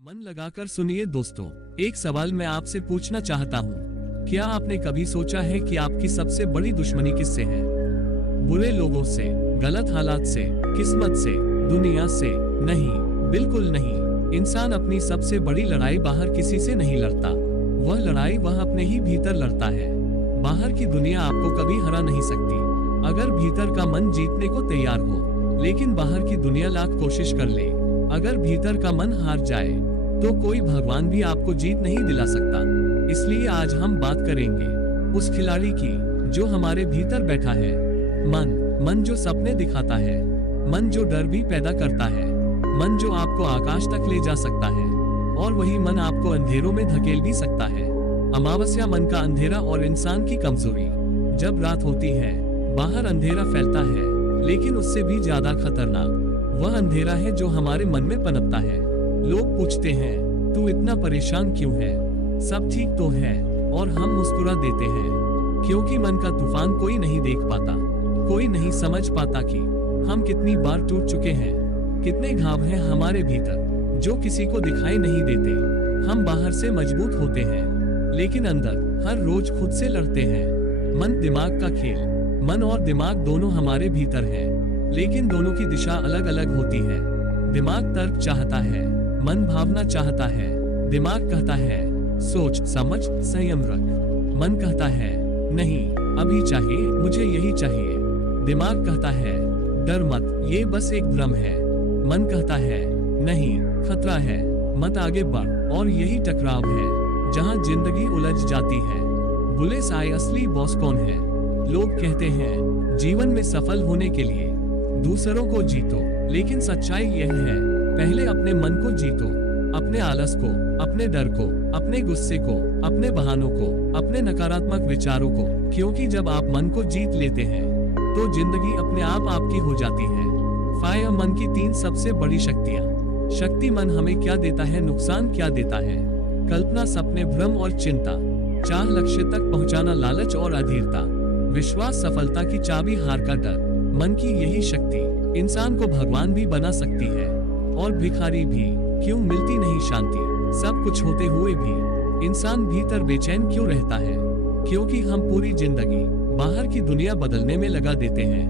मन लगाकर सुनिए दोस्तों, एक सवाल मैं आपसे पूछना चाहता हूँ। क्या आपने कभी सोचा है कि आपकी सबसे बड़ी दुश्मनी किससे है? बुरे लोगों से, गलत हालात से, किस्मत से, दुनिया से? नहीं, बिल्कुल नहीं। इंसान अपनी सबसे बड़ी लड़ाई बाहर किसी से नहीं लड़ता। वह लड़ाई वह अपने ही भीतर लड़ता है। बाहर की दुनिया आपको कभी हरा नहीं सकती, अगर भीतर का मन जीतने को तैयार हो। लेकिन बाहर की दुनिया लाख कोशिश कर ले, अगर भीतर का मन हार जाए तो कोई भगवान भी आपको जीत नहीं दिला सकता। इसलिए आज हम बात करेंगे उस खिलाड़ी की जो हमारे भीतर बैठा है। मन जो सपने दिखाता है, मन जो डर भी पैदा करता है, मन जो आपको आकाश तक ले जा सकता है, और वही मन आपको अंधेरों में धकेल भी सकता है। अमावस्या मन का अंधेरा और इंसान की कमजोरी। जब रात होती है, बाहर अंधेरा फैलता है, लेकिन उससे भी ज्यादा खतरनाक वह अंधेरा है जो हमारे मन में पनपता है। लोग पूछते हैं, तू इतना परेशान क्यों है? सब ठीक तो है, और हम मुस्कुरा देते हैं, क्योंकि मन का तूफान कोई नहीं देख पाता, कोई नहीं समझ पाता कि हम कितनी बार टूट चुके हैं, कितने घाव हैं हमारे भीतर जो किसी को दिखाई नहीं देते। हम बाहर से मजबूत होते हैं, लेकिन अंदर हर रोज खुद से लड़ते हैं। मन दिमाग का खेल। मन और दिमाग दोनों हमारे भीतर है, लेकिन दोनों की दिशा अलग अलग होती है। दिमाग तर्क चाहता है, मन भावना चाहता है। दिमाग कहता है, सोच समझ संयम रख। मन कहता है, नहीं अभी चाहिए, मुझे यही चाहिए। दिमाग कहता है, डर मत, ये बस एक भ्रम है। मन कहता है, नहीं खतरा है, मत आगे बढ़। और यही टकराव है जहाँ जिंदगी उलझ जाती है। बुलेस आए असली बॉस कौन है? लोग कहते हैं जीवन में सफल होने के लिए दूसरों को जीतो, लेकिन सच्चाई यह है, पहले अपने मन को जीतो, अपने आलस को, अपने डर को, अपने गुस्से को, अपने बहानों को, अपने नकारात्मक विचारों को। क्योंकि जब आप मन को जीत लेते हैं तो जिंदगी अपने आप आपकी हो जाती है। फायर मन की 3 सबसे बड़ी शक्तियाँ। शक्ति मन हमें क्या देता है, नुकसान क्या देता है? कल्पना, सपने, भ्रम और चिंता। चाह, लक्ष्य तक पहुंचाना, लालच और अधीरता। विश्वास, सफलता की चाबी, हार का डर। मन की यही शक्ति इंसान को भगवान भी बना सकती है और भिखारी भी। क्यों मिलती नहीं शांति? सब कुछ होते हुए भी इंसान भीतर बेचैन क्यों रहता है? क्योंकि हम पूरी जिंदगी बाहर की दुनिया बदलने में लगा देते हैं।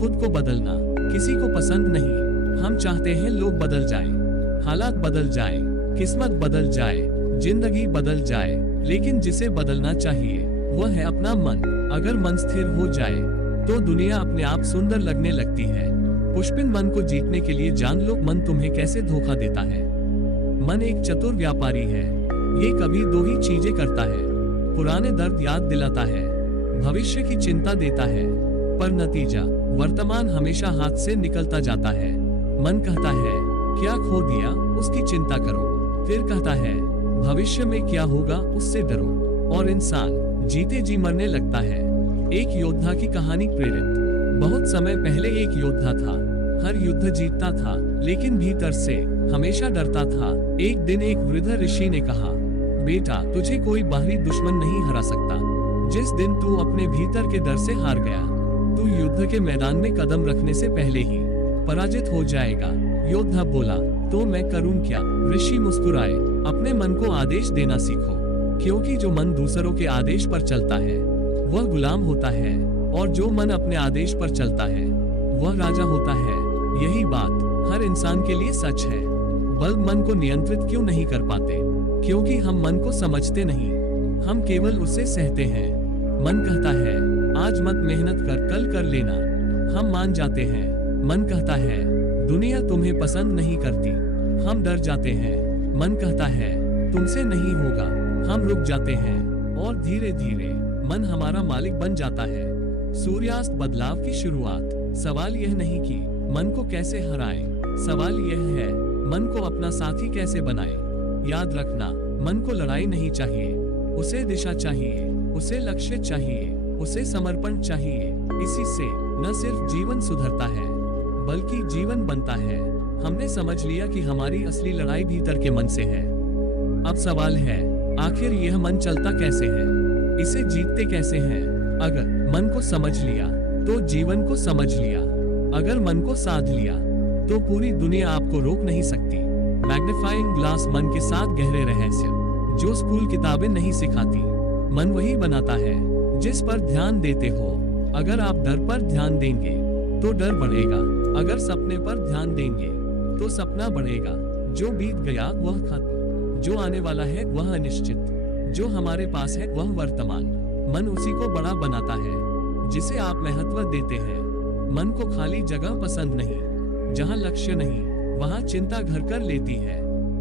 खुद को बदलना किसी को पसंद नहीं। हम चाहते हैं लोग बदल जाएं, हालात बदल जाएं, किस्मत बदल जाए, जिंदगी बदल जाए, लेकिन जिसे बदलना चाहिए वह है अपना मन। अगर मन स्थिर हो जाए तो दुनिया अपने आप सुंदर लगने लगती है। पुष्पिन, मन को जीतने के लिए जान लो मन तुम्हें कैसे धोखा देता है। मन एक चतुर व्यापारी है, ये कभी 2 ही चीजें करता है। पुराने दर्द याद दिलाता है, भविष्य की चिंता देता है, पर नतीजा वर्तमान हमेशा हाथ से निकलता जाता है। मन कहता है, क्या खो दिया उसकी चिंता करो, फिर कहता है भविष्य में क्या होगा उससे डरो, और इंसान जीते जी मरने लगता है। एक योद्धा की कहानी प्रेरित। बहुत समय पहले एक योद्धा था, हर युद्ध जीतता था, लेकिन भीतर से हमेशा डरता था। एक दिन एक वृद्ध ऋषि ने कहा, बेटा तुझे कोई बाहरी दुश्मन नहीं हरा सकता। जिस दिन तू अपने भीतर के डर से हार गया, तू युद्ध के मैदान में कदम रखने से पहले ही पराजित हो जाएगा। योद्धा बोला, तो मैं करूं क्या? ऋषि मुस्कुराए, अपने मन को आदेश देना सीखो, क्योंकि जो मन दूसरों के आदेश पर चलता है वह गुलाम होता है, और जो मन अपने आदेश पर चलता है वह राजा होता है। यही बात हर इंसान के लिए सच है। बल्कि मन को नियंत्रित क्यों नहीं कर पाते? क्योंकि हम मन को समझते नहीं, हम केवल उसे सहते हैं। मन कहता है, आज मत मेहनत कर, कल कर लेना। हम मान जाते हैं। मन कहता है, दुनिया तुम्हें पसंद नहीं करती। हम डर जाते हैं। मन कहता है, तुमसे नहीं होगा। हम रुक जाते हैं, और धीरे धीरे मन हमारा मालिक बन जाता है। सूर्यास्त, बदलाव की शुरुआत। सवाल यह नहीं कि मन को कैसे हराएं, सवाल यह है मन को अपना साथी कैसे बनाएं। याद रखना, मन को लड़ाई नहीं चाहिए, उसे दिशा चाहिए, उसे लक्ष्य चाहिए, उसे समर्पण चाहिए। इसी से न सिर्फ जीवन सुधरता है बल्कि जीवन बनता है। हमने समझ लिया कि हमारी असली लड़ाई भीतर के मन से है। अब सवाल है, आखिर यह मन चलता कैसे है? इसे जीतते कैसे हैं? अगर मन को समझ लिया तो जीवन को समझ लिया। अगर मन को साध लिया तो पूरी दुनिया आपको रोक नहीं सकती। मैग्नीफाइंग ग्लास मन के साथ गहरे रहस्य जो स्कूल किताबें नहीं सिखाती। मन वही बनाता है जिस पर ध्यान देते हो। अगर आप डर पर ध्यान देंगे तो डर बढ़ेगा, अगर सपने पर ध्यान देंगे तो सपना बढ़ेगा। जो बीत गया वह खत्म, जो आने वाला है वह अनिश्चित, जो हमारे पास है वह वर्तमान। मन उसी को बड़ा बनाता है जिसे आप महत्व देते हैं। मन को खाली जगह पसंद नहीं, जहाँ लक्ष्य नहीं वहाँ चिंता घर कर लेती है,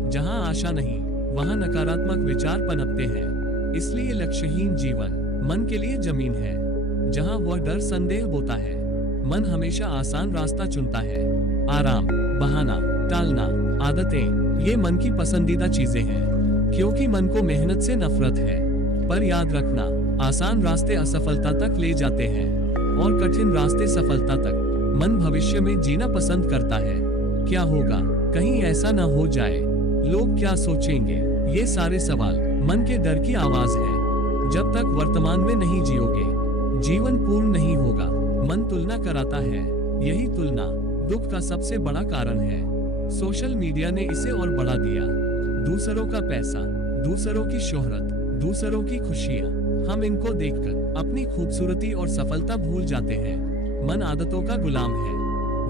जहाँ आशा नहीं वहाँ नकारात्मक विचार पनपते हैं। इसलिए लक्ष्यहीन जीवन मन के लिए जमीन है जहाँ वह डर संदेह बोता है। मन हमेशा आसान रास्ता चुनता है। आराम, बहाना, टालना, आदतें ये मन की पसंदीदा चीजें हैं क्योंकि मन को मेहनत से नफरत है। पर याद रखना, आसान रास्ते असफलता तक ले जाते हैं और कठिन रास्ते सफलता तक। मन भविष्य में जीना पसंद करता है। क्या होगा, कहीं ऐसा न हो जाए, लोग क्या सोचेंगे, ये सारे सवाल मन के डर की आवाज है। जब तक वर्तमान में नहीं जियोगे जीवन पूर्ण नहीं होगा। मन तुलना कराता है, यही तुलना दुख का सबसे बड़ा कारण है। सोशल मीडिया ने इसे और बढ़ा दिया। दूसरों का पैसा, दूसरों की शोहरत, दूसरों की खुशियाँ, हम इनको देखकर अपनी खूबसूरती और सफलता भूल जाते हैं। मन आदतों का गुलाम है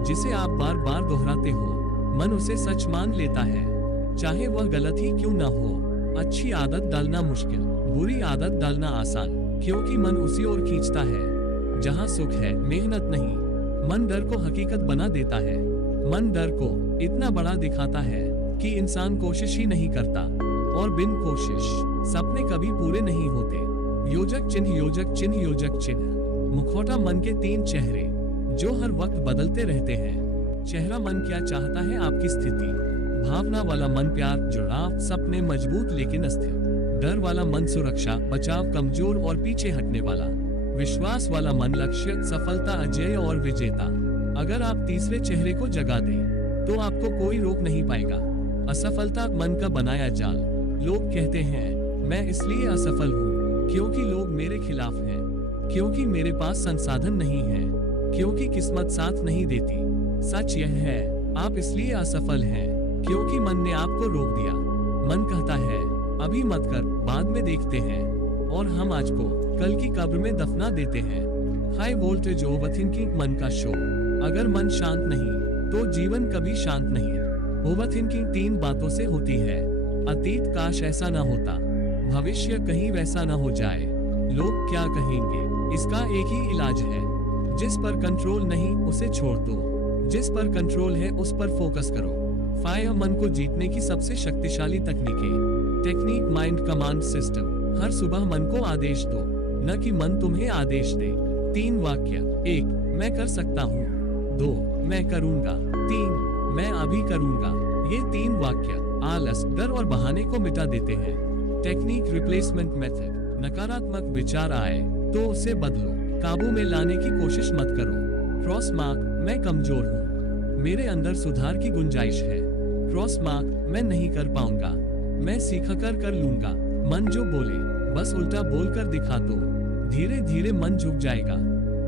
जिसे आप बार बार दोहराते हो। मन उसे सच मान लेता है चाहे वह गलत ही क्यों ना हो। अच्छी आदत डालना मुश्किल, बुरी आदत डालना आसान, क्योंकि मन उसी ओर खींचता है जहाँ सुख है, मेहनत नहीं। मन डर को हकीकत बना देता है। मन डर को इतना बड़ा दिखाता है कि इंसान कोशिश ही नहीं करता और बिन कोशिश सपने कभी पूरे नहीं होते। योजक चिन्ह, योजक चिन्ह, योजक चिन्ह। मुखौटा मन के 3 चेहरे जो हर वक्त बदलते रहते हैं। चेहरा मन क्या चाहता है, आपकी स्थिति। भावना वाला मन प्यार, जुड़ाव, सपने मजबूत लेकिन अस्थिर। डर वाला मन सुरक्षा, बचाव, कमजोर और पीछे हटने वाला। विश्वास वाला मन लक्ष्य, सफलता, अजय और विजेता। अगर आप तीसरे चेहरे को जगा दें तो आपको कोई रोक नहीं पाएगा। असफलता मन का बनाया जाल। लोग कहते हैं मैं इसलिए असफल हूँ क्योंकि लोग मेरे खिलाफ हैं, क्योंकि मेरे पास संसाधन नहीं है, क्योंकि किस्मत साथ नहीं देती। सच यह है, आप इसलिए असफल हैं क्योंकि मन ने आपको रोक दिया। मन कहता है अभी मत कर, बाद में देखते हैं, और हम आज को कल की कब्र में दफना देते हैं। हाई वोल्टेज ओवरथिंकिंग मन का शो। अगर मन शांत नहीं तो जीवन कभी शांत नहीं है। ओवरथिंकिंग 3 बातों से होती है। अतीत, काश ऐसा ना होता। भविष्य, कहीं वैसा ना हो जाए। लोग क्या कहेंगे। इसका एक ही इलाज है, जिस पर कंट्रोल नहीं उसे छोड़ दो, जिस पर कंट्रोल है उस पर फोकस करो। फायर मन को जीतने की सबसे शक्तिशाली तकनीकें। Technique, mind command system. हर सुबह मन को आदेश दो, न कि मन तुम्हें आदेश दे। 3 वाक्य। 1 मैं कर सकता हूँ, 2 मैं करूँगा, 3 मैं अभी करूँगा। ये 3 वाक्य आलस, डर और बहाने को मिटा देते हैं। Technique, replacement method. नकारात्मक विचार आए तो उसे बदलो, काबू में लाने की कोशिश मत करो। क्रॉस मार्क, मैं कमजोर हूँ, मेरे अंदर सुधार की गुंजाइश है। क्रॉस मार्क, मैं नहीं कर पाऊंगा, मैं सीख कर लूंगा। मन जो बोले बस उल्टा बोलकर दिखा दो, धीरे धीरे मन झुक जाएगा।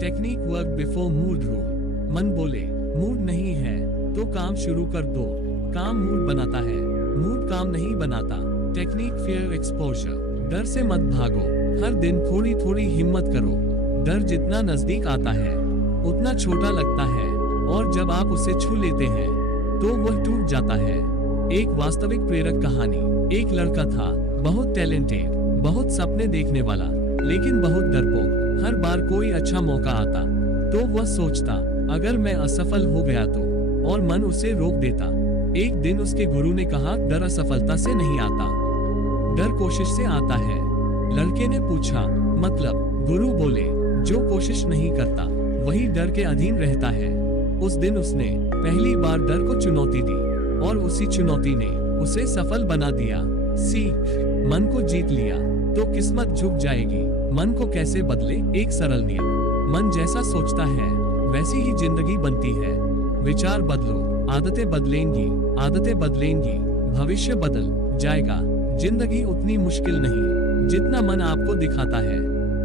Technique, work before mood rule. मन बोले मूड नहीं है तो काम शुरू कर दो, काम मूड बनाता है, मूड काम नहीं बनाता। Technique, fear exposure. डर से मत भागो, हर दिन थोड़ी थोड़ी हिम्मत करो। डर जितना नजदीक आता है उतना छोटा लगता है, और जब आप उसे छू लेते हैं तो वह टूट जाता है। एक वास्तविक प्रेरक कहानी। एक लड़का था, बहुत टैलेंटेड, बहुत सपने देखने वाला, लेकिन बहुत डरपोक। हर बार कोई अच्छा मौका आता तो वह सोचता अगर मैं असफल हो गया तो, और मन उसे रोक देता। एक दिन उसके गुरु ने कहा डर असफलता से नहीं आता, डर कोशिश से आता है। लड़के ने पूछा मतलब? गुरु बोले जो कोशिश नहीं करता वही डर के अधीन रहता है। उस दिन उसने पहली बार डर को चुनौती दी और उसी चुनौती ने उसे सफल बना दिया। सीख, मन को जीत लिया तो किस्मत झुक जाएगी। मन को कैसे बदले? एक सरल नियम, मन जैसा सोचता है वैसी ही जिंदगी बनती है। विचार बदलो, आदतें बदलेंगी, आदतें बदलेंगी, भविष्य बदल जाएगा। जिंदगी उतनी मुश्किल नहीं जितना मन आपको दिखाता है।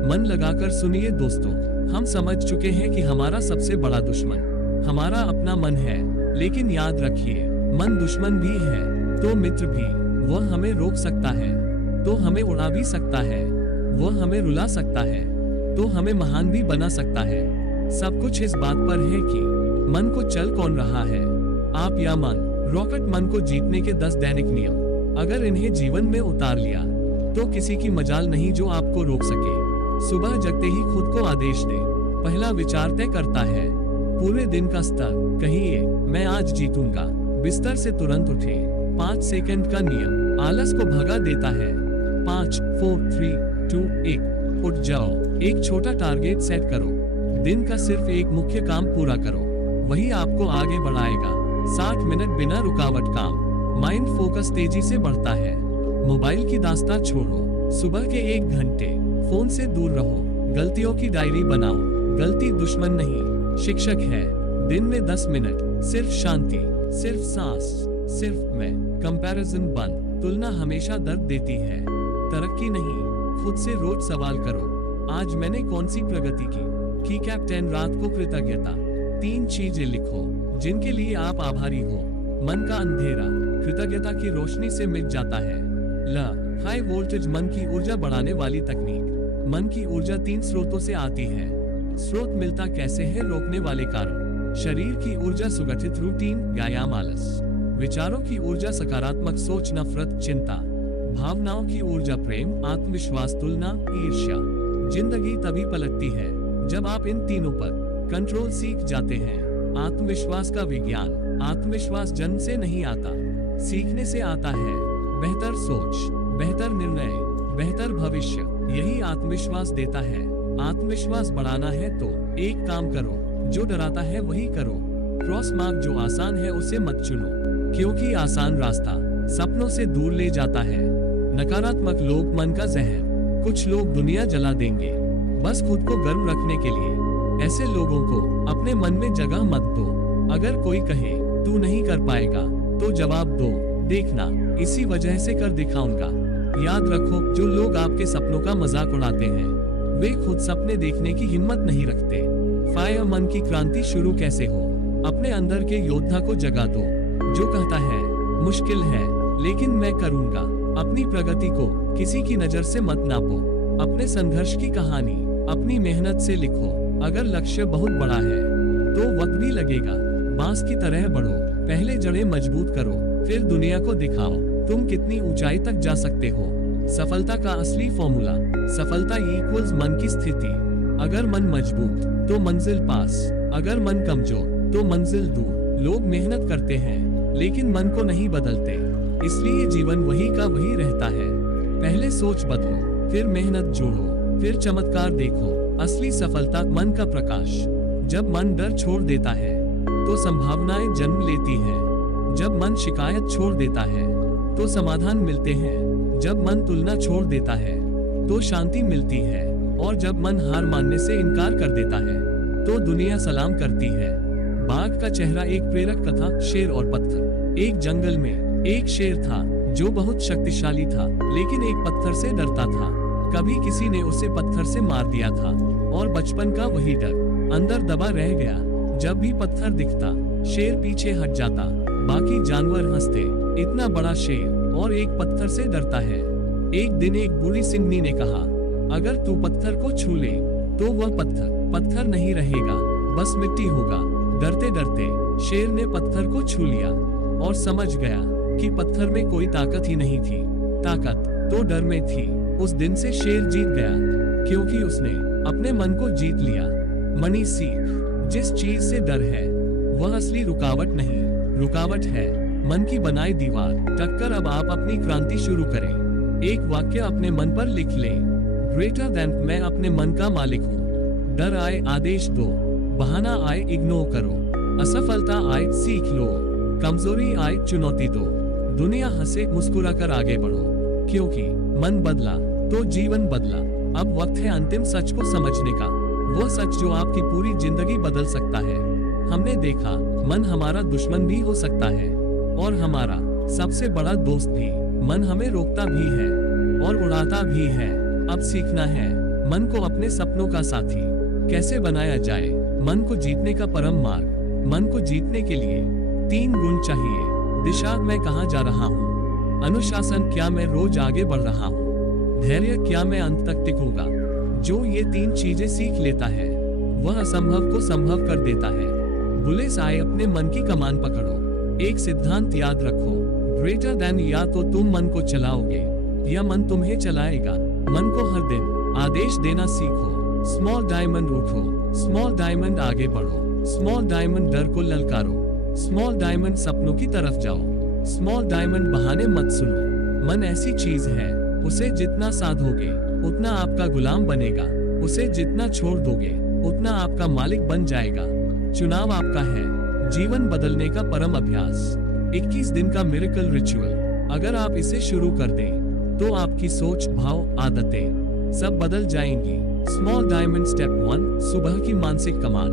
मन लगाकर सुनिए दोस्तों, हम समझ चुके हैं कि हमारा सबसे बड़ा दुश्मन हमारा अपना मन है, लेकिन याद रखिए मन दुश्मन भी है तो मित्र भी। वह हमें रोक सकता है तो हमें उड़ा भी सकता है। वह हमें रुला सकता है तो हमें महान भी बना सकता है। सब कुछ इस बात पर है कि मन को चल कौन रहा है, आप या मन। रॉकेट मन को जीतने के 10 दैनिक नियम। अगर इन्हें जीवन में उतार लिया तो किसी की मजाल नहीं जो आपको रोक सके। सुबह जगते ही खुद को आदेश दे। पहला विचार तय करता है पूरे दिन का स्तर। कहिए मैं आज जीतूंगा। बिस्तर से तुरंत उठे। 5 सेकंड का नियम आलस को भगा देता है। 5, 4, 3, 2, 1 उठ जाओ। एक छोटा टारगेट सेट करो। दिन का सिर्फ एक मुख्य काम पूरा करो, वही आपको आगे बढ़ाएगा। 60 मिनट बिना रुकावट काम। माइंड फोकस तेजी से बढ़ता है। मोबाइल की दास्तां छोड़ो। सुबह के 1 घंटे फोन से दूर रहो। गलतियों की डायरी बनाओ। गलती दुश्मन नहीं, शिक्षक है। दिन में 10 मिनट सिर्फ शांति, सिर्फ सांस, सिर्फ मैं। कंपैरिजन बंद। तुलना हमेशा दर्द देती है, तरक्की नहीं। खुद से रोज सवाल करो, आज मैंने कौन सी प्रगति की कैप्टन। रात को कृतज्ञता। 3 चीजें लिखो जिनके लिए आप आभारी हो। मन का अंधेरा कृतज्ञता की रोशनी से मिट जाता है। हाई वोल्टेज मन की ऊर्जा बढ़ाने वाली तकनीक। मन की ऊर्जा 3 स्रोतों से आती है। स्रोत मिलता कैसे है? रोकने वाले कारण। शरीर की ऊर्जा सुगठित रूटीन, व्यायाम, आलस। विचारों की ऊर्जा सकारात्मक सोच, नफरत, चिंता। भावनाओं की ऊर्जा प्रेम, आत्मविश्वास, तुलना, ईर्ष्या। जिंदगी तभी पलटती है जब आप इन तीनों पर कंट्रोल सीख जाते हैं। आत्मविश्वास का विज्ञान। आत्मविश्वास जन्म से नहीं आता, सीखने से आता है। बेहतर सोच, बेहतर निर्णय, बेहतर भविष्य, यही आत्मविश्वास देता है। आत्मविश्वास बढ़ाना है तो एक काम करो, जो डराता है वही करो। क्रॉस मार्क, जो आसान है उसे मत चुनो, क्योंकि आसान रास्ता सपनों से दूर ले जाता है। नकारात्मक लोग, मन का जहर। कुछ लोग दुनिया जला देंगे बस खुद को गर्म रखने के लिए। ऐसे लोगों को अपने मन में जगह मत दो। अगर कोई कहे तू नहीं कर पाएगा तो जवाब दो, देखना इसी वजह से कर दिखाऊंगा। याद रखो, जो लोग आपके सपनों का मजाक उड़ाते हैं वे खुद सपने देखने की हिम्मत नहीं रखते। फायर, मन की क्रांति शुरू कैसे हो? अपने अंदर के योद्धा को जगा दो जो कहता है मुश्किल है लेकिन मैं करूंगा। अपनी प्रगति को किसी की नजर से मत नापो। अपने संघर्ष की कहानी अपनी मेहनत से लिखो। अगर लक्ष्य बहुत बड़ा है तो वक्त भी लगेगा। बांस की तरह बढ़ो, पहले जड़ें मजबूत करो, फिर दुनिया को दिखाओ तुम कितनी ऊंचाई तक जा सकते हो। सफलता का असली फॉर्मूला। सफलता इक्वल्स मन की स्थिति। अगर मन मजबूत तो मंजिल पास, अगर मन कमजोर तो मंजिल दूर। लोग मेहनत करते हैं लेकिन मन को नहीं बदलते, इसलिए जीवन वही का वही रहता है। पहले सोच बदलो, फिर मेहनत जोड़ो, फिर चमत्कार देखो। असली सफलता मन का प्रकाश। जब मन डर छोड़ देता है तो संभावनाएं जन्म लेती हैं। जब मन शिकायत छोड़ देता है तो समाधान मिलते हैं। जब मन तुलना छोड़ देता है तो शांति मिलती है, और जब मन हार मानने से इनकार कर देता है तो दुनिया सलाम करती है। बाघ का चेहरा, एक प्रेरक कथा। शेर और पत्थर। एक जंगल में एक शेर था जो बहुत शक्तिशाली था लेकिन एक पत्थर से डरता था। कभी किसी ने उसे पत्थर से मार दिया था और बचपन का वही डर अंदर दबा रह गया। जब भी पत्थर दिखता शेर पीछे हट जाता। बाकी जानवर हंसते, इतना बड़ा शेर और एक पत्थर से डरता है। एक दिन एक बूढ़ी सिंहनी ने कहा, अगर तू पत्थर को छू ले तो वह पत्थर नहीं रहेगा, बस मिट्टी होगा। डरते डरते शेर ने पत्थर को छू लिया और समझ गया कि पत्थर में कोई ताकत ही नहीं थी, ताकत तो डर में थी। उस दिन से शेर जीत गया क्योंकि उसने अपने मन को जीत लिया। मनी सीख, जिस चीज से डर है वह असली रुकावट नहीं, रुकावट है मन की बनाई दीवार। टक्कर, अब आप अपनी क्रांति शुरू करें। एक वाक्य अपने मन पर लिख लें, ग्रेटर देन, मैं अपने मन का मालिक हूँ। डर आए आदेश दो, बहाना आए इग्नोर करो, असफलता आए सीख लो, कमजोरी आए चुनौती दो। दुनिया हंसे मुस्कुरा कर आगे बढ़ो, क्योंकि मन बदला तो जीवन बदला। अब वक्त है अंतिम सच को समझने का, वो सच जो आपकी पूरी जिंदगी बदल सकता है। हमने देखा मन हमारा दुश्मन भी हो सकता है और हमारा सबसे बड़ा दोस्त भी। मन हमें रोकता भी है और उड़ाता भी है। अब सीखना है मन को अपने सपनों का साथी कैसे बनाया जाए। मन को जीतने का परम मार्ग। मन को जीतने के लिए 3 गुण चाहिए। दिशा, मैं कहाँ जा रहा हूँ, अनुशासन, क्या मैं रोज आगे बढ़ रहा हूँ? धैर्य, क्या मैं अंत तक टिकूंगा? जो ये 3 चीजें सीख लेता है वह असंभव को संभव कर देता है। बुले आए, अपने मन की कमान पकड़ो। एक सिद्धांत याद रखो, ग्रेटर देन, या तो तुम मन को चलाओगे या मन तुम्हें चलाएगा। मन को हर दिन आदेश देना सीखो। स्मॉल डायमंड, उठो। स्मॉल डायमंड, आगे बढ़ो। स्मॉल डायमंड, डर को ललकारो। स्मॉल डायमंड, सपनों की तरफ जाओ। स्मॉल डायमंड, बहाने मत सुनो। मन ऐसी चीज है, उसे जितना साधोगे उतना आपका गुलाम बनेगा। उसे जितना छोड़ दोगे उतना आपका मालिक बन जाएगा। चुनाव आपका है, जीवन बदलने का परम अभ्यास। 21 दिन का मिरेकल रिचुअल। अगर आप इसे शुरू कर दें तो आपकी सोच, भाव, आदतें सब बदल जाएंगी। स्मॉल डायमंड, स्टेप 1, सुबह की मानसिक कमान।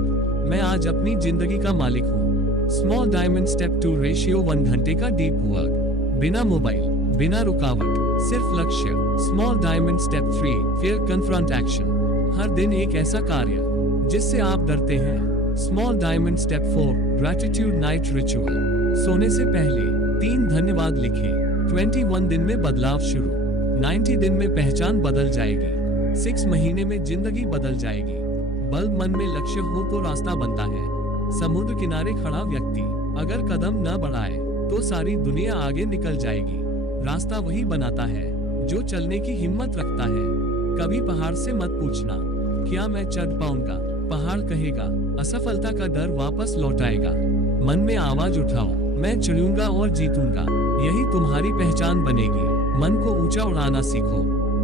मैं आज अपनी जिंदगी का मालिक हूँ। स्मॉल डायमंड, स्टेप 2, रेशियो 1 घंटे का डीप वर्क, बिना मोबाइल, बिना रुकावट, सिर्फ लक्ष्य। Small diamond, step 3, fear confront action. हर दिन एक ऐसा कार्य जिससे आप डरते हैं। Small diamond, step 4, gratitude night ritual. सोने से पहले 3 धन्यवाद लिखें। 21 दिन में बदलाव शुरू। 90 दिन में पहचान बदल जाएगी। 6 महीने में जिंदगी बदल जाएगी। बल्ब, मन में लक्ष्य हो तो रास्ता बनता है। समुद्र किनारे खड़ा व्यक्ति अगर कदम न बढ़ाए तो सारी दुनिया आगे निकल जाएगी। रास्ता वही बनाता है जो चलने की हिम्मत रखता है। कभी पहाड़ से मत पूछना क्या मैं चढ़ पाऊंगा, पहाड़ कहेगा। असफलता का डर वापस लौटाएगा। मन में आवाज उठाओ, मैं चढ़ूंगा और जीतूंगा। यही तुम्हारी पहचान बनेगी। मन को ऊंचा उड़ाना सीखो।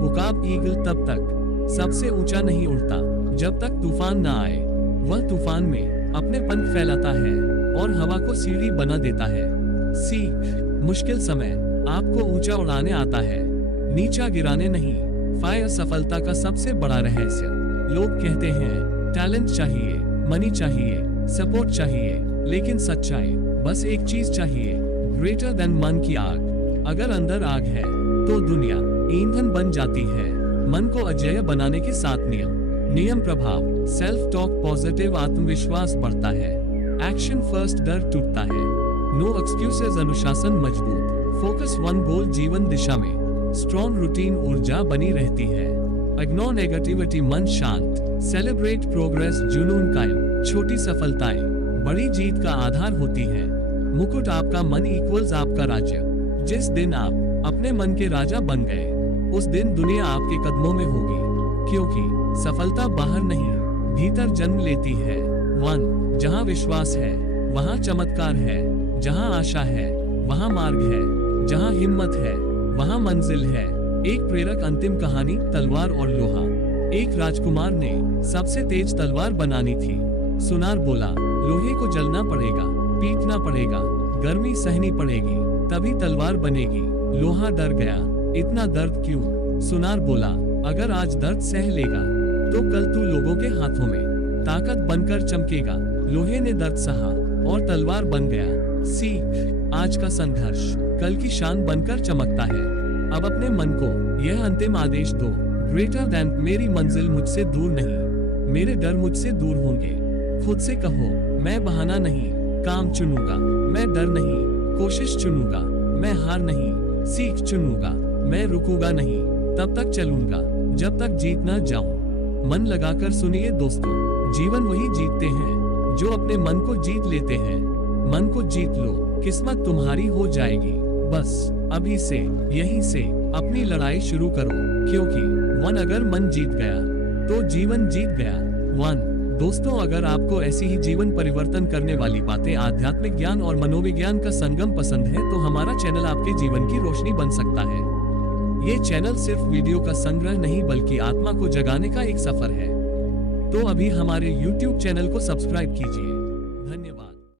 उकाब, ईगल तब तक सबसे ऊंचा नहीं उड़ता जब तक तूफान ना आए। वह तूफान में अपने पंख फैलाता है और हवा को सीढ़ी बना देता है। सीख, मुश्किल समय आपको ऊंचा उड़ाने आता है, नीचा गिराने नहीं। फायर, सफलता का सबसे बड़ा रहस्य। लोग कहते हैं टैलेंट चाहिए, मनी चाहिए, सपोर्ट चाहिए, लेकिन सच्चाई बस एक चीज चाहिए, ग्रेटर देन मन की आग। अगर अंदर आग है तो दुनिया ईंधन बन जाती है। मन को अजेय बनाने के 7 नियम प्रभाव। सेल्फ टॉक पॉजिटिव, आत्मविश्वास बढ़ता है। एक्शन फर्स्ट, डर टूटता है। नो एक्सक्यूजेस, अनुशासन मजबूत। फोकस 1 गोल, जीवन दिशा में। स्ट्रॉन्ग रूटीन, ऊर्जा बनी रहती है। इग्नोर नेगेटिविटी, मन शांत। सेलिब्रेट प्रोग्रेस, जुनून कायम। छोटी सफलताएं बड़ी जीत का आधार होती है। मुकुट, आपका मन इक्वल्स आपका राज्य। जिस दिन आप अपने मन के राजा बन गए उस दिन दुनिया आपके कदमों में होगी, क्योंकि सफलता बाहर नहीं भीतर जन्म लेती है। 1, जहाँ विश्वास है वहाँ चमत्कार है। जहाँ आशा है वहाँ मार्ग है। जहाँ हिम्मत है वहाँ मंजिल है। एक प्रेरक अंतिम कहानी, तलवार और लोहा। एक राजकुमार ने सबसे तेज तलवार बनानी थी। सुनार बोला, लोहे को जलना पड़ेगा, पीटना पड़ेगा, गर्मी सहनी पड़ेगी, तभी तलवार बनेगी। लोहा डर गया, इतना दर्द क्यों? सुनार बोला, अगर आज दर्द सह लेगा तो कल तू लोगों के हाथों में ताकत बनकर चमकेगा। लोहे ने दर्द सहा और तलवार बन गया। सीख, आज का संघर्ष कल की शान बनकर चमकता है। अब अपने मन को यह अंतिम आदेश दो, ग्रेटर देन, मेरी मंजिल मुझसे दूर नहीं, मेरे डर मुझसे दूर होंगे। खुद से कहो, मैं बहाना नहीं, काम चुनूंगा। मैं डर नहीं, कोशिश चुनूंगा। मैं हार नहीं, सीख चुनूंगा। मैं रुकूंगा नहीं, तब तक चलूंगा जब तक जीत न जाऊं। मन लगाकर सुनिए दोस्तों, जीवन वही जीतते हैं जो अपने मन को जीत लेते हैं। मन को जीत लो, किस्मत तुम्हारी हो जाएगी। बस अभी से, यहीं से अपनी लड़ाई शुरू करो, क्योंकि 1, अगर मन जीत गया तो जीवन जीत गया। 1 दोस्तों, अगर आपको ऐसी ही जीवन परिवर्तन करने वाली बातें, आध्यात्मिक ज्ञान और मनोविज्ञान का संगम पसंद है तो हमारा चैनल आपके जीवन की रोशनी बन सकता है। ये चैनल सिर्फ वीडियो का संग्रह नहीं बल्कि आत्मा को जगाने का एक सफर है। तो अभी हमारे YouTube चैनल को सब्सक्राइब कीजिए। धन्यवाद।